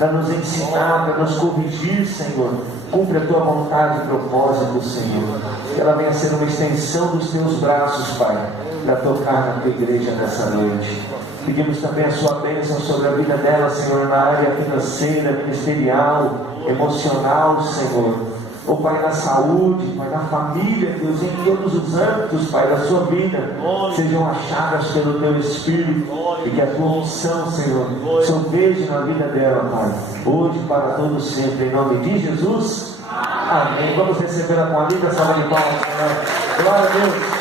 para nos ensinar, para nos corrigir, Senhor. Cumpre a tua vontade e propósito, Senhor. Que ela venha ser uma extensão dos teus braços, Pai, para tocar na tua igreja nessa noite. Pedimos também a sua bênção sobre a vida dela, Senhor, na área financeira, ministerial, emocional, Senhor. Oh, Pai, na saúde, Pai, na família, Deus, em todos os âmbitos, Pai, da sua vida, sejam achadas pelo teu Espírito, e que a tua unção, Senhor, se veja na vida dela, Pai, hoje para todos sempre, em nome de Jesus. Amém. Vamos recebê-la com a linda salva de palmas, Senhor. Glória a Deus.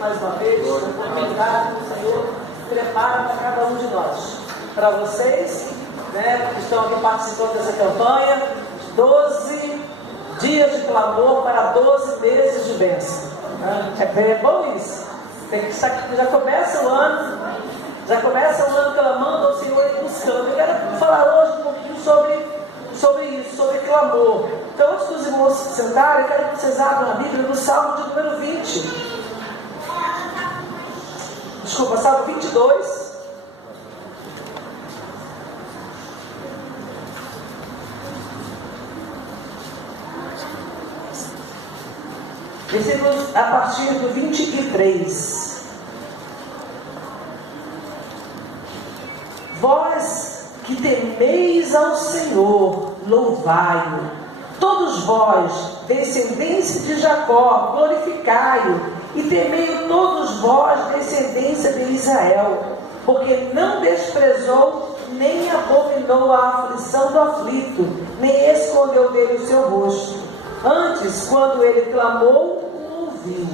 Mais uma vez, a oportunidade do Senhor prepara para cada um de nós. Para vocês, né, que estão aqui participando dessa campanha, 12 dias de clamor para 12 meses de bênção. É bom isso. Já começa o ano clamando ao Senhor e buscando. Eu quero falar hoje um pouquinho sobre isso, sobre clamor. Então, antes dos irmãos se sentarem, eu quero que vocês abram a Bíblia no Salmo de número 20. Desculpa, Salmo 22. Versículos a partir do 23. Vós que temeis ao Senhor, louvai-o. Todos vós, descendência de Jacó, glorificai-o. E temei todos vós, descendência de Israel, porque não desprezou, nem abominou a aflição do aflito, nem escondeu dele o seu rosto. Antes, quando ele clamou, o ouviu.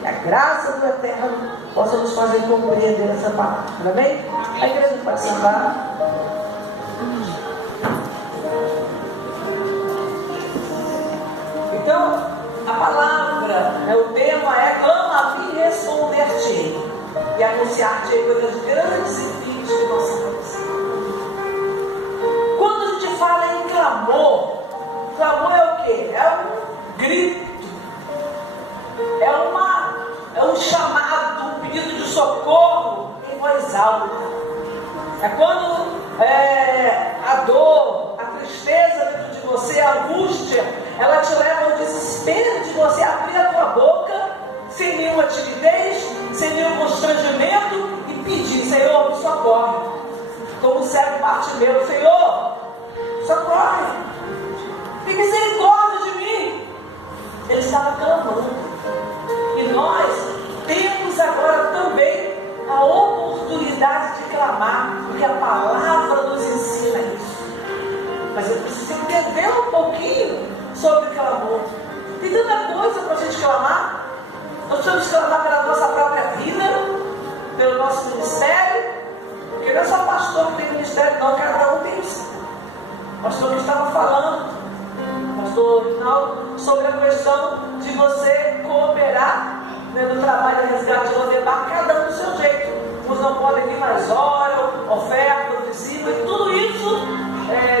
Que a graça do Eterno possa nos fazer compreender essa palavra. Amém? A igreja pode sentar. Então, a palavra, o tema é: clama a mim e responder-te-ei, e anunciar-te-ei coisas grandes e firmes que não sabes. Quando a gente fala em clamor é o quê? É um grito, é um chamado, um pedido de socorro em voz alta. É quando a dor, a tristeza dentro de você, a angústia, ela te leva ao desespero de você abrir a tua boca sem nenhuma timidez, sem nenhum constrangimento e pedir: Senhor, me socorre. Como o cego Bartimeu: Senhor, socorre, tem misericórdia de mim. Ele estava clamando. E nós temos agora também a oportunidade de clamar, porque a palavra nos ensina isso. Mas eu preciso entender um pouquinho sobre clamor. Tem tanta coisa para a gente clamar. Nós precisamos clamar pela nossa própria vida, pelo nosso ministério, porque não é só pastor que tem ministério, não, cada um tem o seu. O pastor que estava falando, pastor Rinaldo, sobre a questão de você cooperar, né, no trabalho de resgate de Lodebar, cada um do seu jeito. Uns não podem vir, mais oram, ofertam, participam, e tudo isso,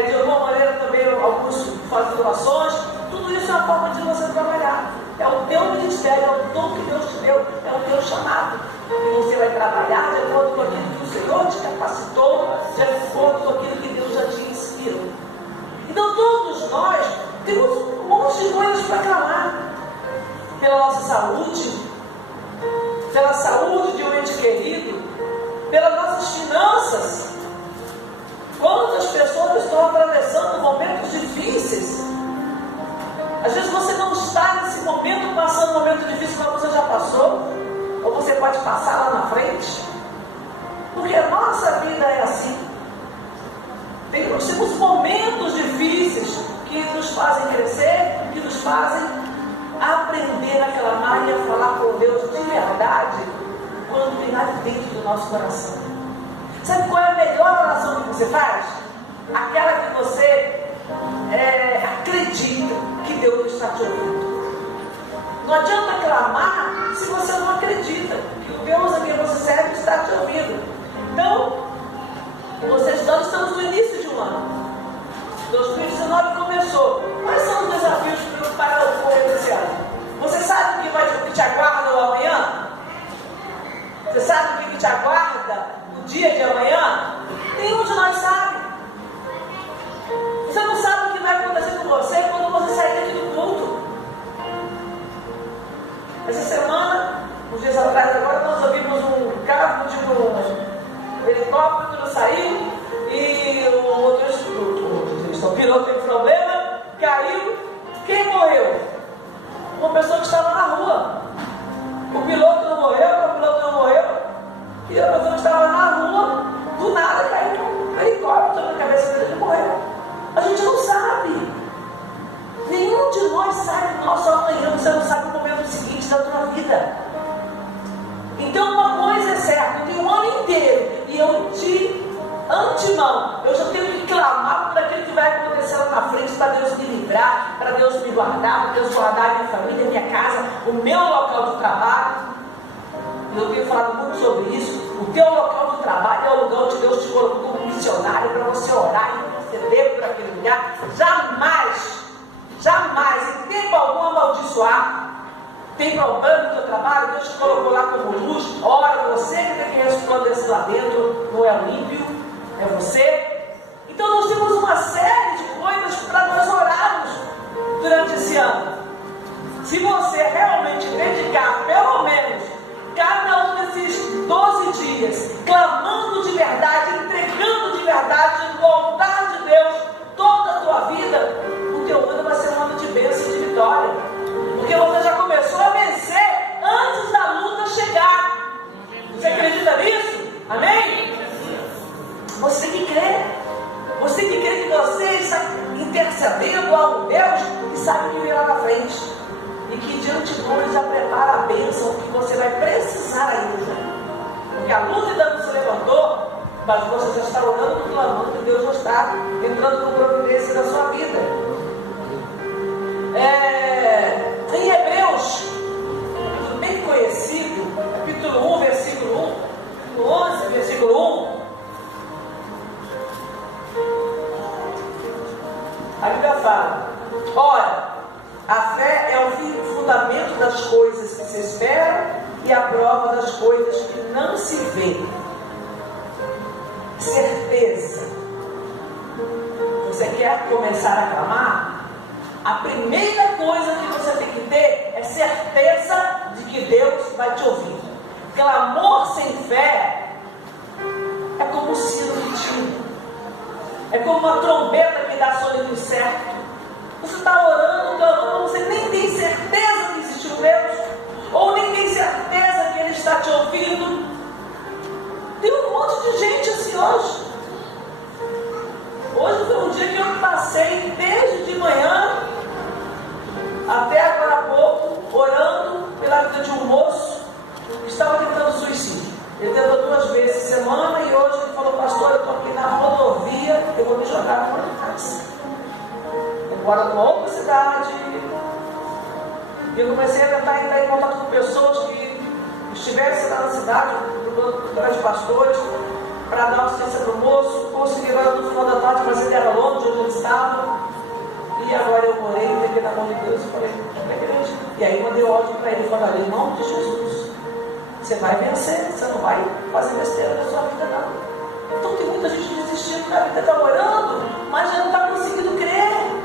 de alguma maneira também, alguns fazem doações. Tudo isso é uma forma de você trabalhar. É o teu ministério, é o dom que Deus te deu, é o teu chamado. E você vai trabalhar de acordo com aquilo que o Senhor te capacitou, de acordo com aquilo que Deus já te inspirou. Então todos nós temos um monte de coisas para clamar. Pela nossa saúde, pela saúde de um ente querido, pelas nossas finanças. Quantas pessoas estão atravessando momentos difíceis? Às vezes você não está nesse momento passando um momento difícil, mas você já passou, ou você pode passar lá na frente, porque a nossa vida é assim. Nós temos momentos difíceis que nos fazem crescer, que nos fazem aprender a clamar e a falar com Deus de verdade, quando vem lá dentro do nosso coração. Sabe qual é a melhor oração que você faz? Aquela que você acredita que Deus está te ouvindo. Não adianta clamar se você não acredita que o Deus a quem você serve está te ouvindo. Então, nós estamos no início de um ano. 2019 começou. Quais são os desafios para o povo desse ano? Você sabe o que te te aguarda no dia de amanhã? Nenhum de nós sabe. Você não sabe o que vai acontecer com você quando você sair aqui do culto. Essa semana, uns dias atrás agora, nós ouvimos um carro de um helicóptero saiu e o motorista, o piloto teve problema, caiu. Quem morreu? Uma pessoa que estava na rua. O piloto não morreu, e a pessoa que estava na rua, do nada caiu um helicóptero na cabeça dele e morreu. A gente não sabe. Nenhum de nós sabe do nosso amanhã. Você não sabe o momento seguinte da tua vida. Então uma coisa é certa, eu tenho um ano inteiro e eu de antemão, eu já tenho que clamar por aquilo que vai acontecer lá na frente, para Deus me livrar, para Deus me guardar, para Deus guardar minha família, minha casa, o meu local de trabalho. Eu tenho falado muito sobre isso. O teu local de trabalho é o lugar onde Deus te colocou como missionário para você orar e interceder por aquele lugar. Jamais, em tempo algum, amaldiçoar. Tem problema no teu trabalho, Deus te colocou lá como luz. Ora, você que tem que resplandecer lá dentro, não é o ímpio, é você. Então nós temos uma série de coisas para nós orarmos durante esse ano. Se você realmente dedicar pelo menos cada um desses 12 dias, clamando de verdade, entregando de verdade, de vontade de Deus, toda a tua vida, o teu ano vai ser um ano de bênção e de vitória. Porque você já começou a vencer antes da luta chegar. Você acredita nisso? Amém? Você que crê. Você que crê que você está intercedendo ao Deus que sabe o que virá na frente. E que de antemão Ele já prepara a bênção que você vai precisar ainda. Porque a luz ainda não se levantou, mas você já está orando e clamando que Deus já está entrando com providência na sua vida. Em Hebreus, bem conhecido, capítulo 1, versículo 1, capítulo 11, versículo 1, a Bíblia fala: ora, a fé é o fundamento das coisas que se esperam e a prova das coisas que não se vê. Certeza. Você quer começar a clamar? A primeira coisa que você tem que ter é certeza de que Deus vai te ouvir. Clamor sem fé é como um sino de tiro. É como uma trombeta que dá som incerto. Você está orando, clamando, você nem tem certeza que existe um Deus, ou nem tem certeza que Ele está te ouvindo. Tem um monte de gente assim hoje. Hoje foi um dia que eu passei desde de manhã até agora há pouco, orando pela vida de um moço que estava tentando suicídio. Ele tentou 2 vezes essa semana e hoje ele falou: pastor, eu estou aqui na rodovia, eu vou me jogar fora de casa. Eu moro numa outra cidade. E eu comecei a tentar entrar em contato com pessoas que estivessem lá na cidade, procurando de pastores, para dar assistência para o moço. Consegui agora no final da tarde, mas ele era longe de onde ele estava. E agora eu morei, entreguei na mão de Deus e falei: não acredito. E aí mandei ódio para ele e falei: em nome de Jesus, você vai vencer, você não vai fazer besteira na sua vida, não. Então tem muita gente desistindo da vida, está orando, mas já não está conseguindo crer.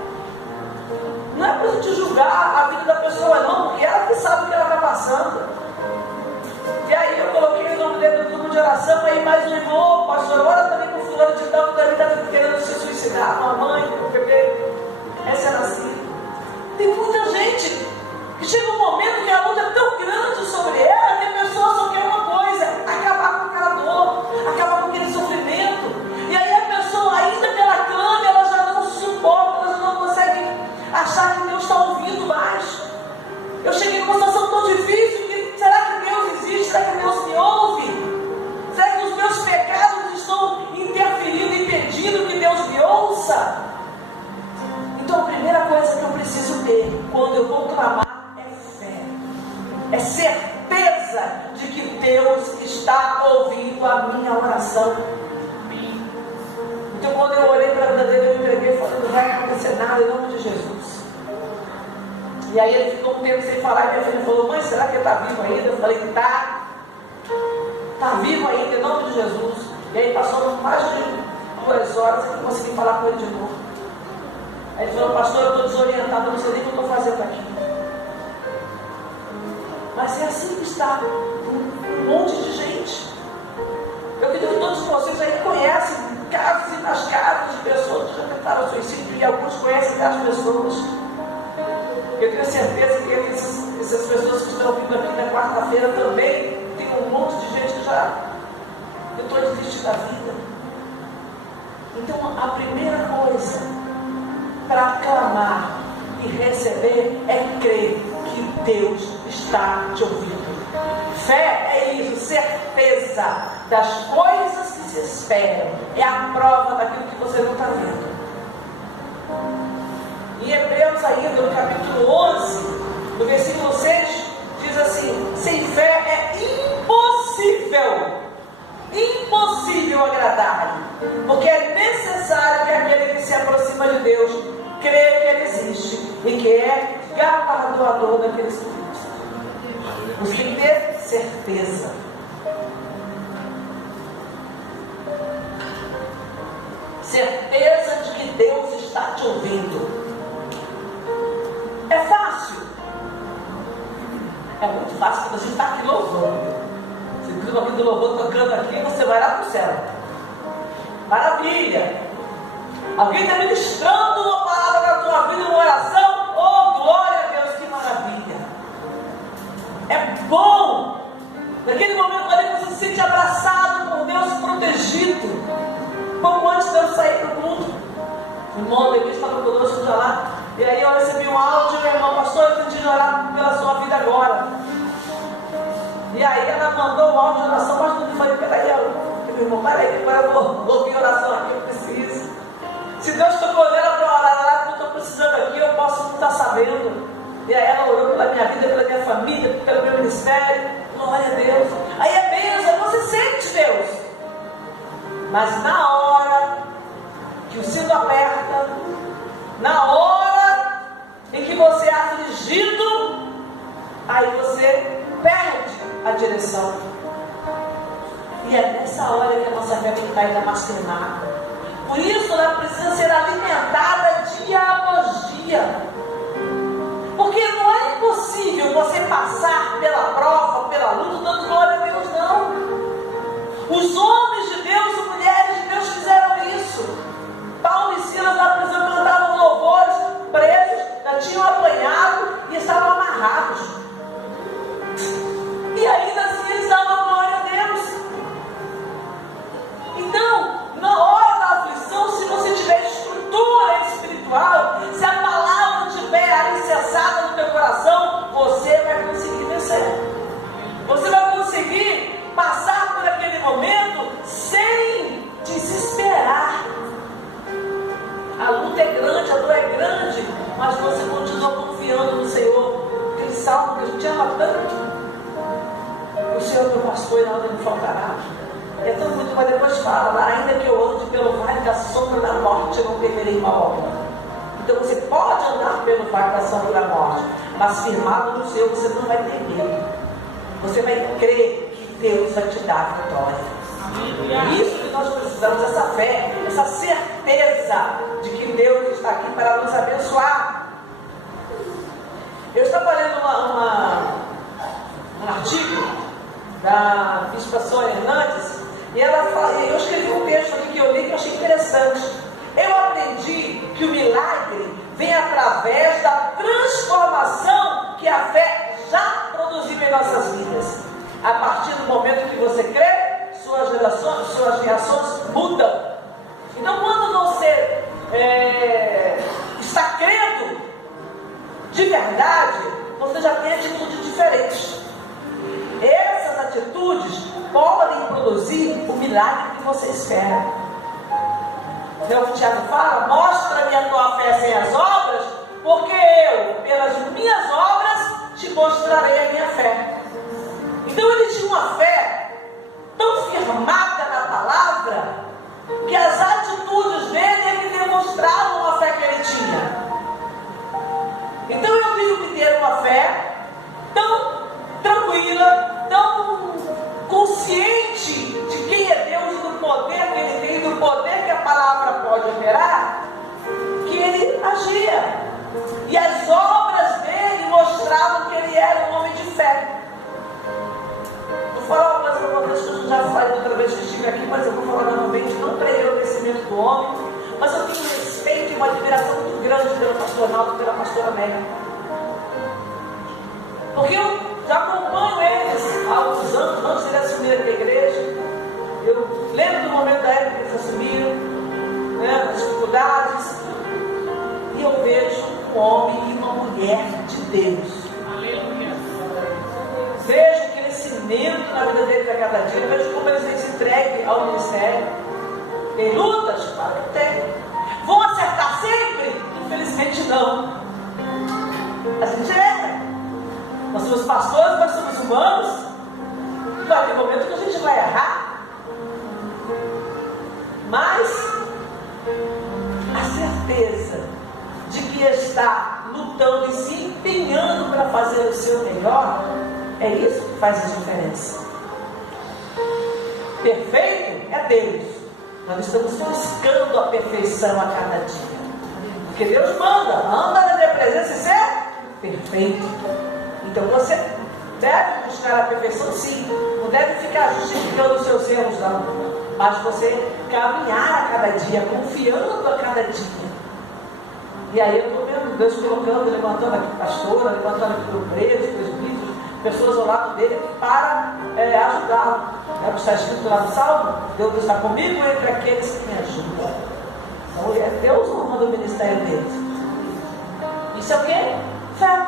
Não é para a gente julgar a vida da pessoa, não, porque ela que sabe o que ela está passando. E aí eu coloquei o nome dele no grupo de oração, aí mais um irmão: pastor, ora também com fulano de tal, que também está querendo se suicidar, mamãe, o bebê. Essa era assim. Tem muita gente que chega um momento que a luta é tão grande sobre ela que a pessoa só quer uma coisa: acabar com aquela dor, acabar com aquele sofrimento. E aí a pessoa, ainda que ela clame, ela já não suporta, ela já não consegue achar que Deus está ouvindo mais. Eu cheguei numa situação tão difícil que: será que Deus existe? Será que Deus me ouve? Será que os meus pecados estão interferindo, impedindo que Deus me ouça? Então a primeira coisa que eu preciso ter quando eu vou clamar é fé. É certeza de que Deus está ouvindo a minha oração. Então quando eu orei para a vida dele, eu entreguei e falei: não vai acontecer nada em nome de Jesus. E aí ele ficou um tempo sem falar e minha filha falou: mãe, será que ele está vivo ainda? Eu falei: tá Está vivo ainda, em nome de Jesus. E aí passou mais de 2 horas e eu não consegui falar com ele de novo. Aí ele falou: pastor, eu estou desorientado, eu não sei nem o que eu estou fazendo aqui. Mas é assim que está um monte de gente. Eu acredito que todos vocês aí conhecem casos e nas casas de pessoas que já tentaram suicídio, e alguns conhecem as pessoas. Eu tenho certeza que essas pessoas que estão vindo aqui na quarta-feira também tem um monte de gente que já tentou desistir da vida. Então a primeira coisa para clamar e receber é crer que Deus está te ouvindo. Fé é isso, certeza das coisas que se esperam, é a prova daquilo que você não está vendo. Em Hebreus ainda, no capítulo 11, no versículo 6, diz assim: sem fé é impossível agradar-lhe, porque é necessário que aquele que se aproxima de Deus creia que Ele existe e que é galardoador daqueles que buscam. Você tem que ter certeza. Certeza de que Deus está te ouvindo. É fácil? É muito fácil quando a gente está aqui louvando. Você viu aqui do louvor tocando aqui, você vai lá para o céu. Maravilha! Alguém está ministrando uma palavra na tua vida, uma oração. Oh, glória a Deus, que maravilha! É bom! Naquele momento ali você se sente abraçado por Deus, protegido. Pouco antes de eu sair do mundo, o irmão da igreja falou conosco já lá. E aí eu recebi um áudio, meu irmão: pastor, eu tentei orar pela sua vida agora. E aí ela mandou um áudio de oração, mas não falei: peraí, meu irmão, peraí, agora eu vou ouvir oração aqui, eu preciso. Se Deus tocou nela para orar lá, que eu estou precisando aqui, eu posso não estar sabendo. E aí ela orou pela minha vida, pela minha família, pelo meu ministério. Glória a Deus. Aí é bênção, você sente Deus. Mas na hora que o sino aperta, na hora em que você é afligido, aí você perde a direção. E é nessa hora que a nossa fé tem que estar ainda mais treinada. Por isso ela precisa ser alimentada dia após dia. Porque não é impossível você passar pela prova, pela luta, dando glória a Deus, não. Os homens de Deus e mulheres de Deus fizeram isso. Paulo e Silas na prisão cantavam louvores, presos, já tinham apanhado e estavam amarrados. E ainda assim eles davam glória a Deus. Então, na hora da aflição, se você tiver estrutura espiritual, se a palavra estiver alicerçada no teu coração, você vai conseguir vencer. Você vai conseguir passar por aquele momento sem desesperar. A luta é grande, a dor é grande, mas você continua confiando no Senhor. Aquele salmo que a gente ama tanto: o Senhor é meu pastor e nada me faltará. É tão bonito, mas depois fala lá: ainda que eu ande pelo vale da sombra da morte, eu não temerei mal algum. Então você pode andar pelo vale da sombra da morte, mas firmado no Senhor, você não vai ter medo. Você vai crer que Deus vai te dar a vitória. É isso que nós precisamos, essa fé, essa certeza de que Deus está aqui para nos abençoar. Eu estava lendo um artigo da Bispa Sônia Hernandes, e eu escrevi um texto aqui que eu li que eu achei interessante. Eu aprendi que o milagre vem através da transformação que a fé já produziu em nossas vidas. A partir do momento que você crê, suas reações mudam. Então, quando você está crendo de verdade, você já tem atitudes diferentes. Essas atitudes podem produzir o milagre que você espera. Então o Tiago fala: mostra-me a tua fé sem as obras, porque eu, pelas minhas obras, te mostrarei a minha fé. Então ele tinha uma fé tão firmada na palavra, que as atitudes dele é que demonstravam a fé que ele tinha. Então eu tenho que ter uma fé tão tranquila, tão consciente pode operar, que ele agia. E as obras dele mostravam que ele era um homem de fé. Vou falar uma coisa para vocês que eu já falei outra vez que estive aqui, mas eu vou falar novamente, não preguei o crescimento do homem, mas eu tenho um respeito e uma admiração muito grande pelo pastor Naldo e pela pastora Amélia. Porque eu já acompanho eles há alguns anos, antes de eles assumirem a igreja. Eu lembro do momento da época que eles assumiram, né, as dificuldades, e eu vejo um homem e uma mulher de Deus. Aleluia. Vejo o crescimento na vida deles a cada dia, vejo como eles têm se entregue ao ministério. Tem lutas? Claro que tem. Vão acertar sempre? Infelizmente não. A gente erra. Nós somos pastores, nós somos humanos. Vai ter momento que a gente vai errar. Mas a certeza de que está lutando e se empenhando para fazer o seu melhor, é isso que faz a diferença. Perfeito é Deus. Nós estamos buscando a perfeição a cada dia. Porque Deus manda, anda na minha presença e ser perfeito. Então você deve buscar a perfeição, sim. Não deve ficar justificando os seus erros, não. Mas você caminhar a cada dia, confiando a cada dia. E aí eu estou vendo Deus colocando, levantando aqui pastora, levantando aqui obreiros, presbíteros, pessoas ao lado dele para ajudá-lo. É o que está escrito lá no Salmo: Deus está comigo entre aqueles que me ajudam. Então é Deus honrando o ministério deles. Isso é o quê? Fé.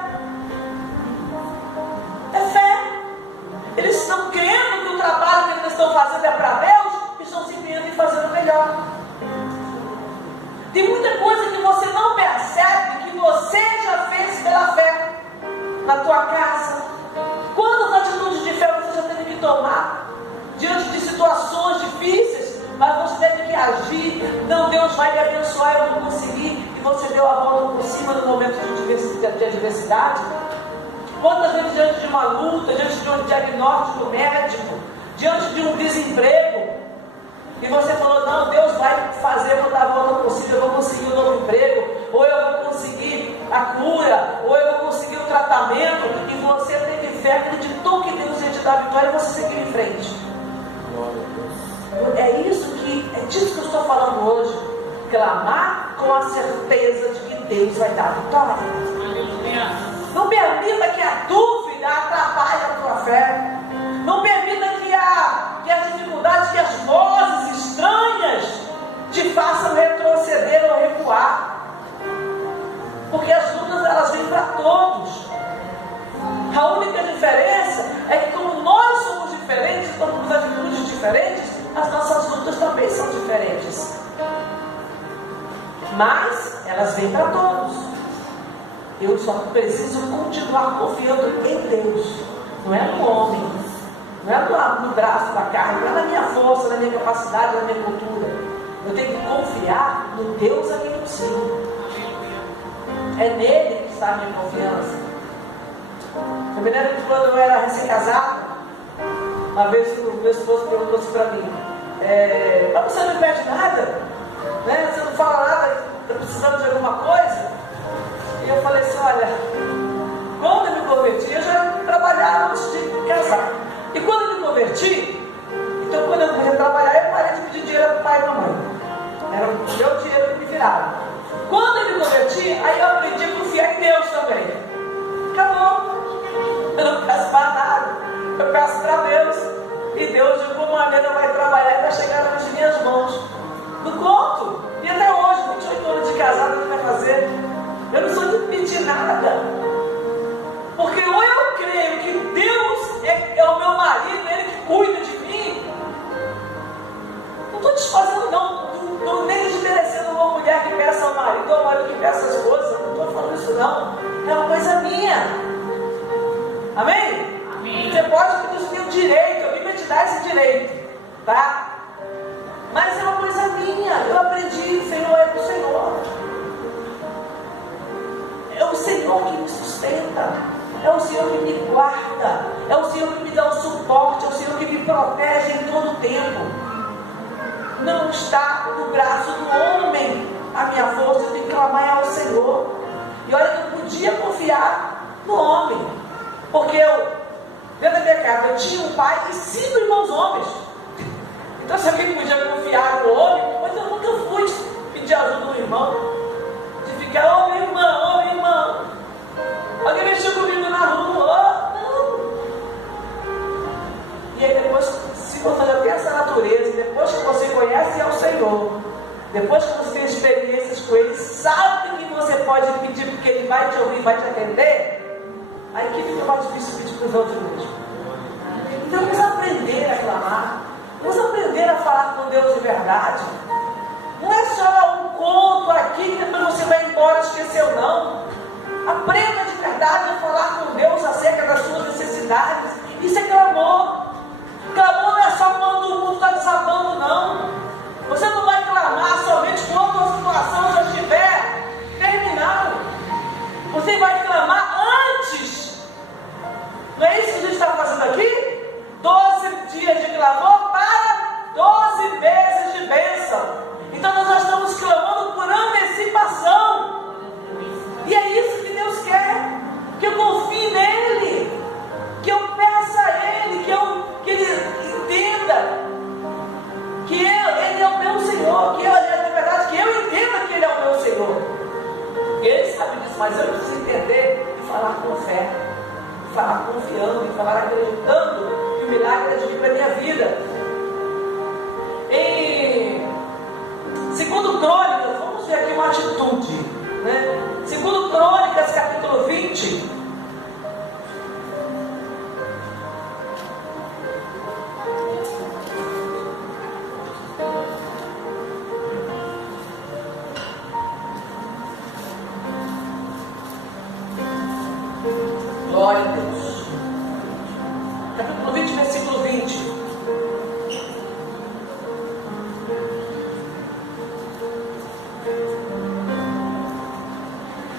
É fé. Eles estão crendo que o trabalho que eles estão fazendo é para Deus e estão se empenhando em fazer o melhor. Tem muita coisa que você não percebe que você já fez pela fé na tua casa. Quantas atitudes de fé você já teve que tomar diante de situações difíceis, mas você teve que agir. Não, Deus vai me abençoar, eu vou conseguir, e você deu a volta por cima no momento de adversidade. Quantas vezes diante de uma luta, diante de um diagnóstico médico, diante de um desemprego, e você falou: não, Deus vai fazer, eu vou dar a volta possível, eu vou conseguir um novo emprego, ou eu vou conseguir a cura, ou eu vou conseguir o tratamento, e você teve fé, acreditou que Deus ia te dar a vitória, e você seguiu em frente. É disso que eu estou falando hoje. Clamar com a certeza de que Deus vai dar a vitória. Não permita que a dúvida atrapalhe a tua fé. Não permita que as dificuldades, que as vozes estranhas te façam retroceder ou recuar. Porque as lutas, elas vêm para todos. A única diferença é que, como nós somos diferentes, tomamos atitudes diferentes, as nossas lutas também são diferentes. Mas elas vêm para todos. Eu só preciso continuar confiando em Deus. Não é no homem, não é no braço da carne, não é na minha força, na minha capacidade, na minha cultura. Eu tenho que confiar no Deus a quem eu sigo. É nele que está a minha confiança. Eu me lembro que quando eu era recém-casado, uma vez o meu esposo perguntou assim para mim: mas você não pede nada? Né? Você não fala nada? Está precisando de alguma coisa? E eu falei assim: olha, quando eu me converti, eu já trabalhava antes de casar. E quando eu me converti, então quando eu comecei a trabalhar, eu parei de pedir dinheiro para o pai e para a mãe. Era o meu dinheiro que me virava. Quando eu me converti, aí eu aprendi a confiar em Deus também. Acabou. Eu não peço para nada. Eu peço para Deus. E Deus, de alguma maneira, vai trabalhar e vai chegar nas minhas mãos. Não conto. E até hoje, 28 anos de casado, o que vai fazer? Eu não sou de pedir nada. Porque ou eu creio que Deus é o meu marido, Ele que cuida de mim. Não estou desfazendo, não nem desmerecendo uma mulher que peça ao marido ou ao marido que peça as coisas. Não estou falando isso, não. É uma coisa minha. Amém? Amém. Você pode pedir o seu direito, a Bíblia te dá esse direito, tá? Mas é uma coisa minha. Eu aprendi, o Senhor é do Senhor. É o Senhor que me sustenta. É o Senhor que me guarda. É o Senhor que me dá o suporte. É o Senhor que me protege em todo o tempo. não está no braço do homem. A minha força, eu tenho que clamar ao Senhor. E olha que eu podia confiar no homem, porque eu, dentro da minha casa, eu tinha um pai e 5 irmãos homens. Então, se alguém podia confiar no homem, mas eu nunca fui pedir ajuda do irmão, de ficar, ô meu irmão, alguém mexeu comigo na rua, não. E aí depois, se você já tem essa natureza, depois que você conhece ao Senhor, depois que você tem experiências com Ele, sabe que você pode pedir, porque Ele vai te ouvir, vai te atender, aí que fica mais difícil pedir para os outros mesmo. Então vamos aprender a clamar, vamos aprender a falar com Deus de verdade. Não é só um conto aqui que depois você vai embora e esqueceu, não. Aprenda de verdade a falar com Deus acerca das suas necessidades. Isso é clamor. Clamor não é só quando o mundo está desabando, não. Você não vai clamar somente quando a situação já estiver terminando. Você vai clamar antes. Não é isso que a gente está fazendo aqui? 12 dias de clamor para 12 meses de bênção. Então nós estamos clamando por antecipação. E é isso que Deus quer. Que eu confie nele. Que eu peça a Ele. Que Ele entenda que Ele é o meu Senhor. Na verdade, que eu entenda que Ele é o meu Senhor. Ele sabe disso, mas eu preciso entender e falar com fé. E falar confiando, e falar acreditando que o milagre é de vir para a minha vida. Em 2 Crônicas, vamos ver aqui uma atitude, né? 2 Crônicas, capítulo 20. Glória a Deus. Capítulo 20, versículo 20.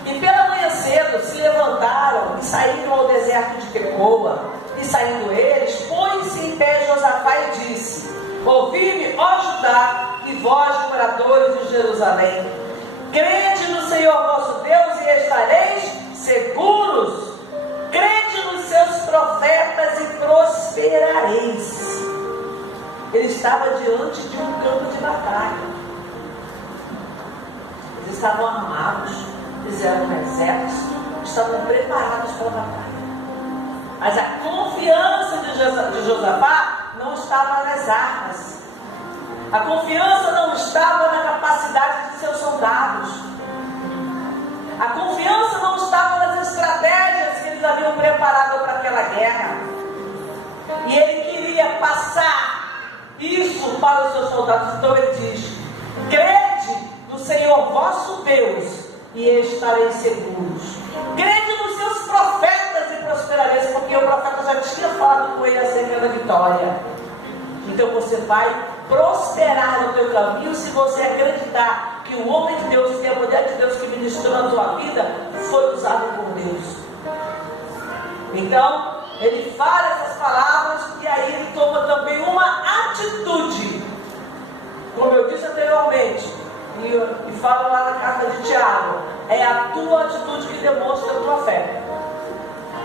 E pela manhã cedo se levantaram e saíram ao deserto de Tecoa. E saindo eles, pôs-se em pé Josafá e disse: ouvi-me, ó Judá, e vós, moradores de Jerusalém, crede no Senhor vosso Deus e estareis seguros. Crede nos seus profetas e prosperareis. Ele estava diante de um campo de batalha. Eles estavam armados, eles eram um exército, estavam preparados para a batalha. Mas a confiança de Josafá não estava nas armas. A confiança não estava na capacidade de seus soldados. A confiança não estava nas estratégias que eles haviam preparado para aquela guerra. E ele queria passar isso para os seus soldados. Então ele diz: crede no Senhor vosso Deus e estareis seguros. Crede nos seus profetas e prosperareis, porque o profeta já tinha falado com ele acerca da vitória. Então você vai prosperar no teu caminho se você acreditar que o homem de Deus, que é a mulher de Deus que ministrou na tua vida, foi usado por Deus. Então, ele fala essas palavras e aí ele toma também uma atitude. Como eu disse anteriormente, e fala lá na carta de Tiago, é a tua atitude que demonstra a tua fé.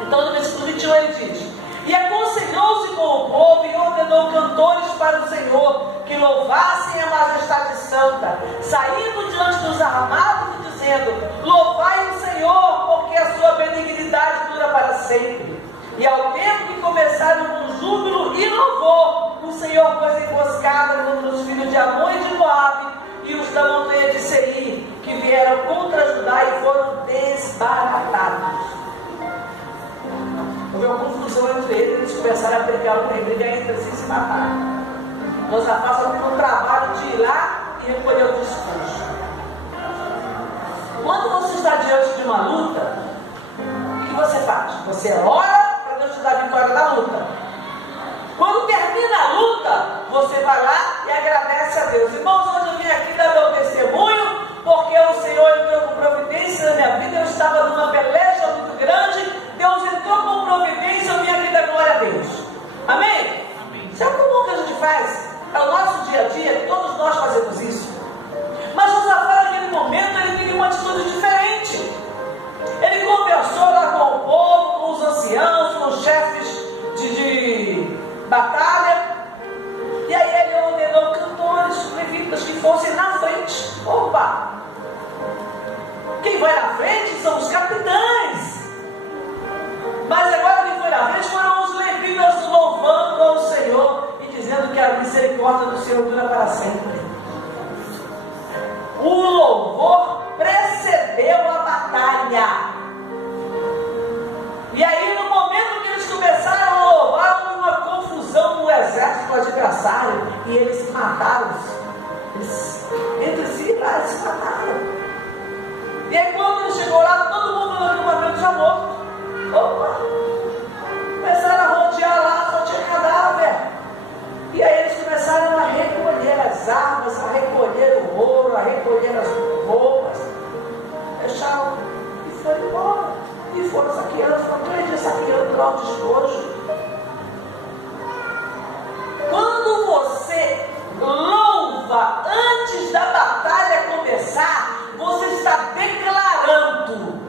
Então no versículo 21 ele diz: e aconselhou-se com o povo e ordenou cantores para o Senhor, que louvassem a majestade santa, saindo diante dos armados e dizendo: louvai o Senhor, porque a sua benignidade dura para sempre. E ao tempo que começaram com júbilo e louvor, o Senhor pôs emboscada contra os filhos de Amon e de Moabe e os da montanha de Seir, que vieram contra Judá e foram desbaratados. Houve uma confusão entre eles começaram a brigar entre si e se matar. Josafá só teve o trabalho de ir lá e recolher o discurso. Quando você está diante de uma luta, o que você faz? Você ora para Deus te dar vitória na luta. Quando termina a luta, você vai lá e agradece a Deus. Irmãos, hoje eu vim aqui dar meu testemunho, porque o Senhor entrou com providência na minha vida. Eu estava numa peleja muito grande, Deus entrou com providência, eu vim aqui dar glória a Deus. Amém? Amém. Sabe como que a gente faz? É o nosso dia a dia, todos nós E eles se mataram. Entre si lá, eles se mataram. E aí quando ele chegou lá, todo mundo no acampamento já morto. Opa! Começaram a rodear lá, só tinha cadáver. E aí eles começaram a recolher as armas, a recolher o ouro, a recolher as roupas. Fecharam e foram embora. E foram saqueando, foram 3 dias saqueando para o despojo. Quando você louva antes da batalha começar, você está declarando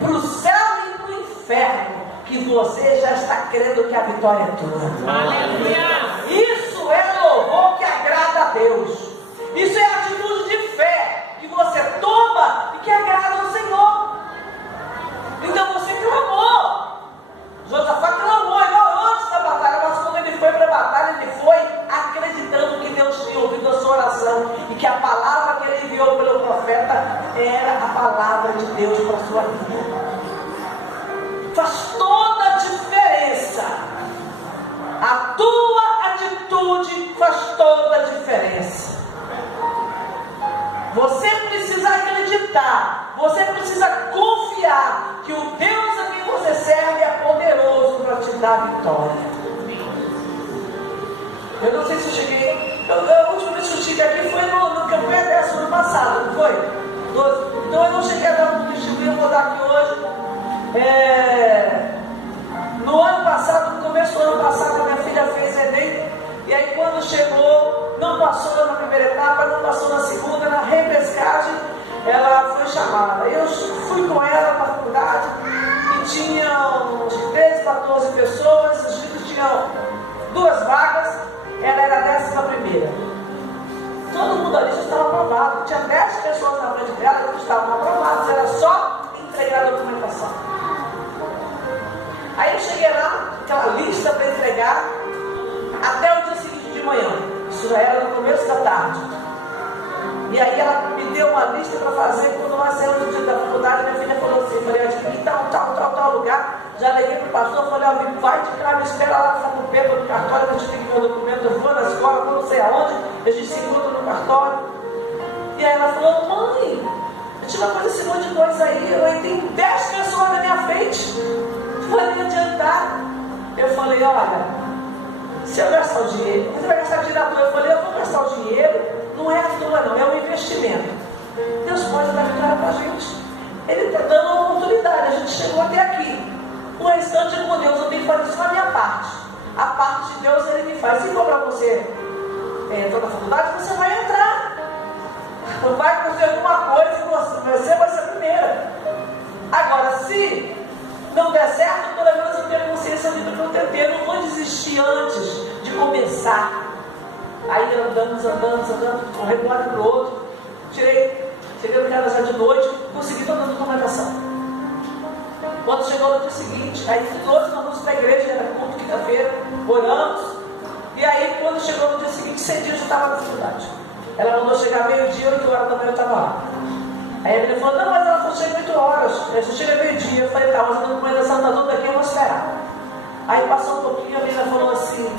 para o céu e para o inferno que você já está crendo que a vitória é tua. Aleluia! Isso é louvor que agrada a Deus. Isso é atitude de fé que você toma e que agrada ao Senhor. Então você clamou. Josafá clamou, não antes da batalha, mas quando ele foi para a batalha, ele foi acreditando que Deus tinha ouvido a sua oração e que a palavra que ele enviou pelo profeta era a palavra de Deus para a sua vida. Faz toda a diferença. A tua atitude faz toda a diferença. Você precisa acreditar, você precisa confiar que o Deus a quem você serve é poderoso para te dar vitória. Eu não sei se eu cheguei. A última vez que eu estive aqui foi no campanha dessa ano passado, não foi? 12. Então eu não cheguei a dar um testemunho, eu vou dar aqui hoje. No ano passado, no começo do ano passado, a minha filha fez Enem. E aí quando chegou, não passou na primeira etapa, não passou na segunda, na repescagem, ela foi chamada. Eu fui com ela para a faculdade e tinham 13, 14 pessoas, os filhos tinham 2 vagas, ela era a 11ª. Todo mundo ali já estava aprovado, tinha 10 pessoas na frente dela que estavam aprovadas, era só entregar a documentação. Aí eu cheguei lá, aquela lista para entregar, até o dia seguinte de manhã. Isso já era no começo da tarde. E aí ela me deu uma lista para fazer. Quando nós saímos do dia da faculdade, minha filha falou assim, falei, em tal lugar. Já liguei para o pastor, falei, amigo, vai de cá, me espera lá no Sapupeba, no cartório, a gente tem que ver o documento, eu vou na escola, vou não sei aonde, a gente se encontra no cartório. E aí ela falou, mãe, eu tive uma coisa, esse monte de coisa aí, tem 10 pessoas na minha frente, não vai me adiantar. Eu falei, olha, se eu gastar o dinheiro, você vai gastar dinheiro à toa. Eu falei, eu vou gastar o dinheiro, não é à toa não, é um investimento. Deus pode dar vitória para a gente. Ele está dando uma oportunidade, a gente chegou até aqui. O restante é com Deus, eu tenho que fazer só a minha parte. A parte de Deus Ele me faz. Se for para você entrar na faculdade, você vai entrar. Não vai acontecer alguma coisa e você vai ser a primeira. Agora, se não der certo, pelo menos eu tenho consciência do que eu tentei. Eu não vou desistir antes de começar. Aí andamos, correndo de um lado para o outro. Cheguei no casa já de noite, consegui toda a documentação. Quando chegou no dia seguinte, aí todos nós fomos para a igreja, era culto, quinta-feira, oramos. E aí quando chegou no dia seguinte, cedinho eu já estava na faculdade. Ela mandou chegar meio-dia, 8 horas da manhã eu estava lá. Aí a menina falou, não, mas ela só chega 8 horas, ela só chega meio-dia. Eu falei, tá, mas a documentação está toda aqui, eu vou esperar. Aí passou um pouquinho, a menina falou assim,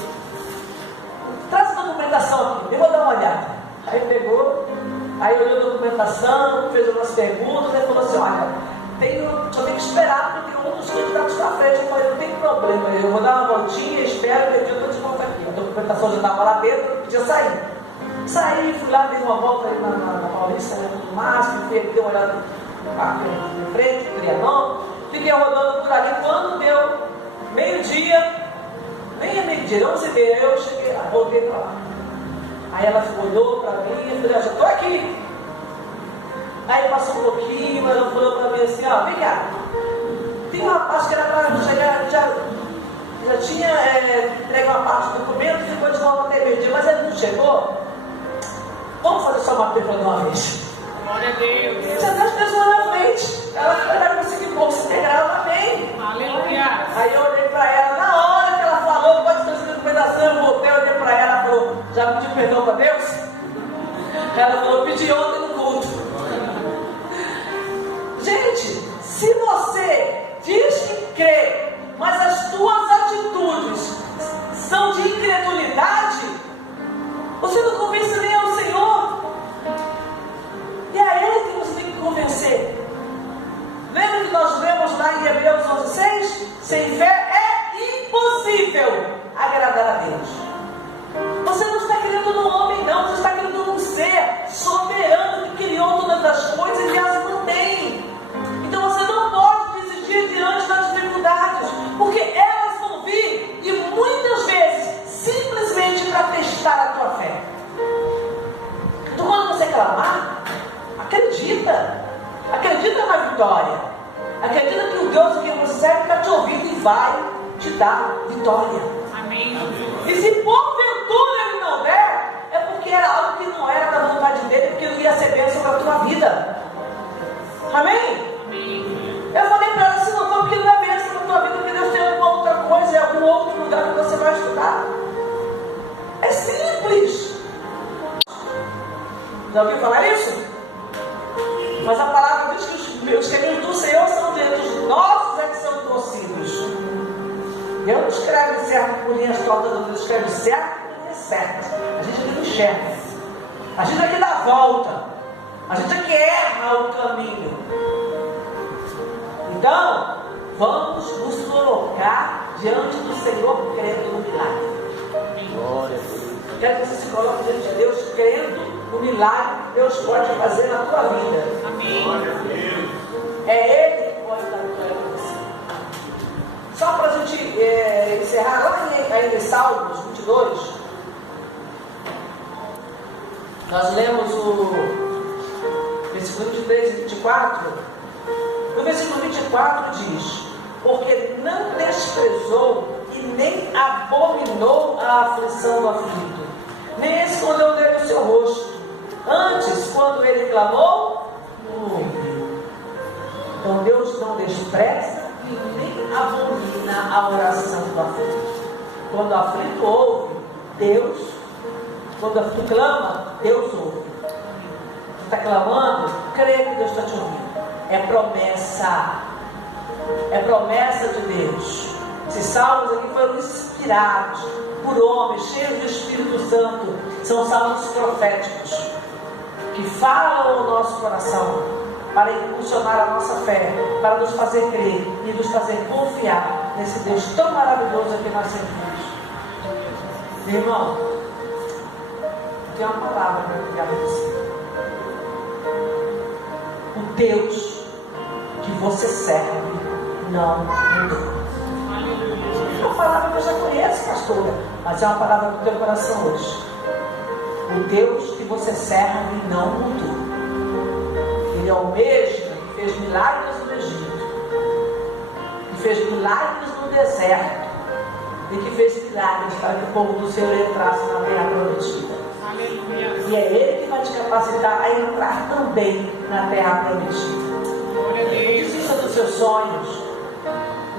traz a documentação aqui, eu vou dar uma olhada. Aí pegou, aí olhou a documentação, fez algumas perguntas, e falou assim, olha, só tem que esperar, porque um dos candidatos está à frente. Eu falei, não tem problema, eu vou dar uma voltinha, espero, e eu estou de volta aqui. A documentação já estava lá dentro, eu podia sair. Saí, fui lá, dei uma volta aí na Paulista, no máximo, dei uma olhada na frente, Trianon, fiquei rodando por ali. Quando deu meio-dia, nem é meio-dia, 11h30, eu cheguei lá, voltei para lá. Aí ela olhou para mim e falei, já estou aqui. Aí passou um pouquinho, ela falou para mim assim, ó, vem cá, tem uma parte que era para chegar, já tinha entregue uma parte do documento, ficou de novo até meio-dia, mas ele não chegou. Vamos fazer só uma pergunta de uma vez. Glória a Deus. Já tem as pessoas na frente, ela vai conseguir se integrar, ela vem. Aleluia. Aí eu olhei para ela, na hora que ela falou, pode trazer a documentação, eu voltei, olhei para ela, ela falou, já pediu perdão para Deus? Ela falou, pedi ontem no culto. Gente, se você diz que crê, mas as tuas atitudes são de incredulidade, você agradar a Deus. Você não está querendo no homem, não. Você está querendo num ser soberano que criou todas as coisas e as mantém. Então você não pode desistir diante das dificuldades, porque elas vão vir e muitas vezes simplesmente para testar a tua fé. Então quando você clamar, acredita na vitória, acredita que o Deus que você serve está te ouvindo e vai te dar vitória. Amém. E se porventura ele não der, é porque era algo que não era da vontade dele, porque não ia ser bênção para a tua vida. Amém? Amém. Eu falei para ela, se não for porque não é bênção para a tua vida, porque Deus tem alguma outra coisa, em algum outro lugar que você vai estudar. É simples. Já ouviu falar isso? Mas a palavra diz que os caminhos do Senhor são direitos, os nossos é que são torcidos. Deus não escreve certo por linhas tortas, Deus escreve certo por linhas certas. A gente aqui não enxerga. A gente aqui dá volta. A gente aqui erra o caminho. Então, vamos nos colocar diante do Senhor crendo no milagre. Glória a Deus. Quero que você se coloque diante de Deus crendo no milagre que Deus pode fazer na tua vida. Amém. É Ele que pode dar vitória para você. Só para a gente encerrar, lá em Salmos 22, nós lemos o versículo 23 e 24. No versículo 24 diz: porque não desprezou e nem abominou a aflição do aflito, nem escondeu dele o seu rosto. Antes, quando ele clamou, o ouviu. Então Deus não despreza e nem abomina a oração do aflito. Quando o aflito ouve, Deus, quando o aflito clama, Deus ouve. Você está clamando, crê que Deus está te ouvindo. É promessa. É promessa de Deus. Esses salmos aqui foram inspirados por homens cheios do Espírito Santo. São salmos proféticos que falam ao nosso coração para impulsionar a nossa fé, para nos fazer crer e nos fazer confiar nesse Deus tão maravilhoso que nós servimos. Meu irmão, eu tenho uma palavra para entregar para você. O Deus que você serve não mudou. É uma palavra que eu já conheço, pastora, mas é uma palavra do teu coração hoje. O Deus que você serve não mudou. Ele é o mesmo que fez milagres no Egito, que fez milagres no deserto e que fez milagres para que o povo do Senhor entrasse na terra prometida. E é Ele que vai te capacitar a entrar também na terra prometida. Não desista dos seus sonhos.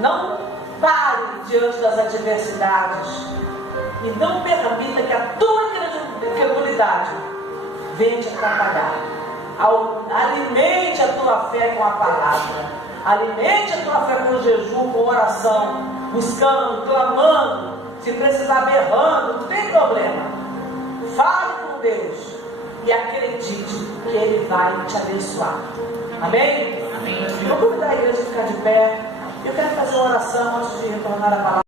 Não pare diante das adversidades. E não permita que a tua incredulidade venha te atrapalhar. Alimente a tua fé com a palavra. Alimente a tua fé com jejum, com oração. Buscando, clamando. Se precisar berrando, não tem problema. Fale com Deus. E acredite que Ele vai te abençoar. Amém? Amém. Vou convidar a igreja a ficar de pé. Eu quero fazer uma oração antes de retornar a palavra.